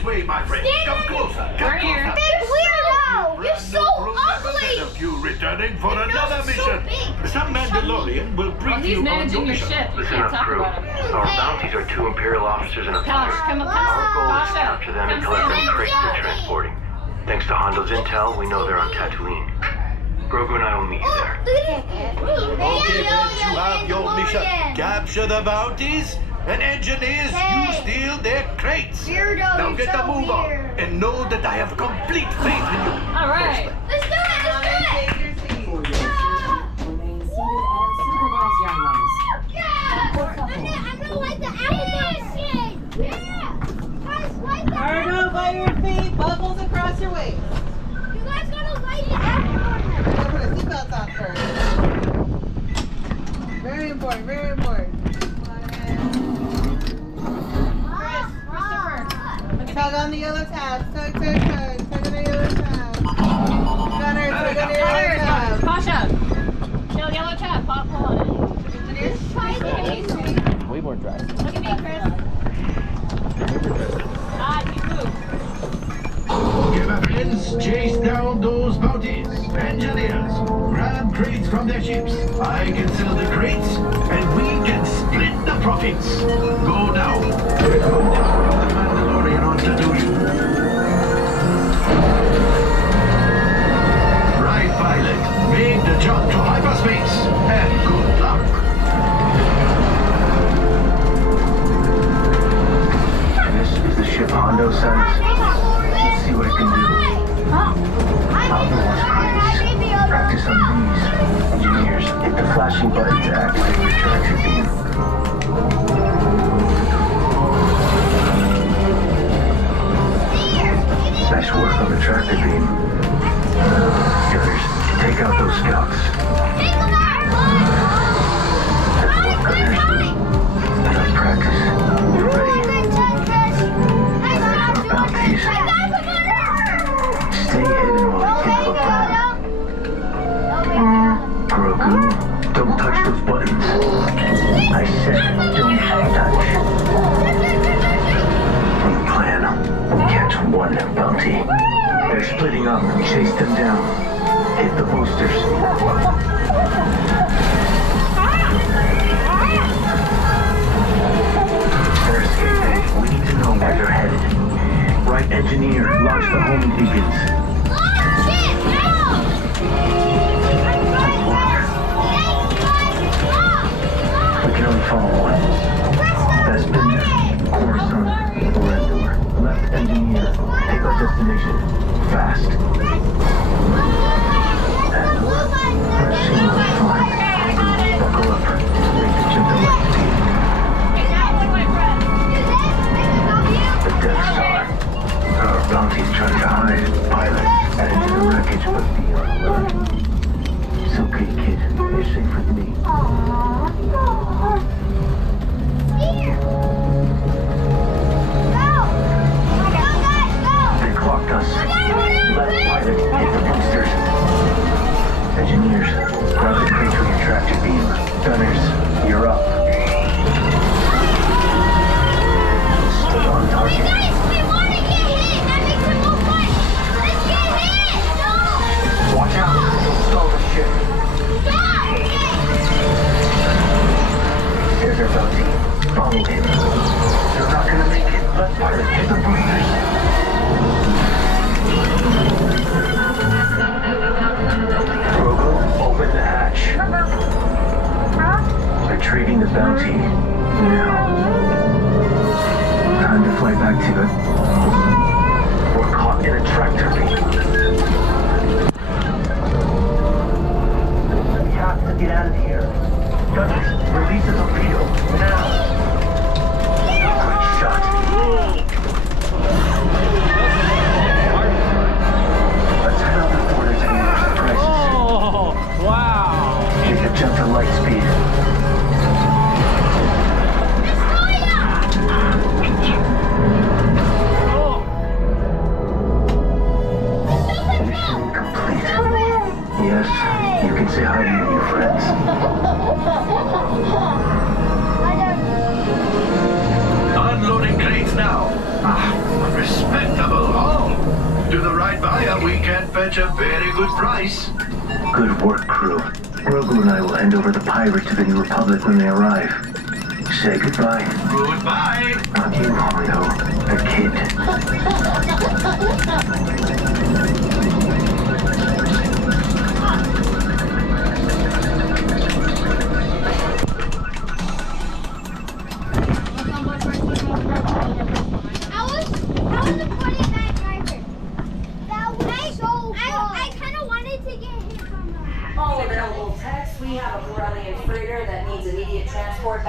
This way, my friend. Come closer. Come closer. Big weirdo! You're so ugly! You returning for another mission. Some Mandalorian will bring you he's managing your ship. You can't talk about him. Our bounties are 2 Imperial officers and a pilot. Come Our goal is to capture them and collect any crates they're transporting. Thanks to Hondo's intel, we know they're on Tatooine. Grogu and I will meet you there. Okay, friends, you have your mission. Capture the bounties, and engineers, you steal their crates. Now get the move on, and know that I have complete faith in you. All right. Let's do it! Let's do it! Remain seated and supervise young ones. I'm gonna light the application! Yeah! Guys, light the Hard out by your feet, buckles across your waist. You guys gotta light the application! Put a seatbelt on first. Very important, very important. Tug on the yellow tab. Tug, tug, tug. Tug on the yellow tab. Gunners, tug on the yellow tab. Pasha. Yellow tab. Pop on. Way more dry. Look at me, Chris. You move. Okay, my friends, chase down those bounties. Engineers, grab crates from their ships. I can sell the crates, and we can split the profits. Go now. From the Mandalorian on Tatooine. Right, pilot. Make the jump to hyperspace, and good luck. This is the ship Hondo sends. Let's see what it can do. Hondo wants crates. Practice on these. Engineers, hit the flashing button to activate your tractor beam. Nice work on the tractor beam. Gunners, take out those scouts. That's what gunners do. Enough practice. You're ready. Bounties. Stay hidden while we think of a plan. Grogu, don't touch those buttons. I said don't touch. From the plan, catch one bounty. They're splitting up. Chase them down. Hit the boosters. They're escaping. We need to know where they're headed. Right engineer, launch the homing beacons. We can only follow one. Bespin, Coruscant, or Endor. Left engineer, take our destination. Fast. Endor, preshow, fine. Buckle up. Make the jump to left speed. The Death Star. Our bounty's trying to hide. Pilot, add into the wreckage, but be on alert. It's okay, kid. You're safe with me. They clocked us. Left pilot, hit the boosters. Engineers, grab the crate with your tractor beam. Gunners, you're up. Stay on target. Watch out! Don't stall the ship. Here's our bounty. Follow him. You're not gonna make it. Let pilot hit the boosters. Grogu, open the hatch. Retrieving the bounty. Now. Time to fly back to it. We're caught in a tractor beam. We have to get out of here. Gunners, release the torpedo. Now. Good shot. Let's head out the borders and more surprises. Oh, wow. Make the jump to light speed. Mission complete. Yes, you can say hi to your new friends. I don't nice. Good work, crew. Grogu and I will hand over the pirate to the New Republic when they arrive. Say goodbye. Goodbye. Not you, Hondo. The kid. I was a 49 driver. That was so fun. I kind of wanted to get hit from the... All available techs, we have a Corellian freighter that needs immediate transport back.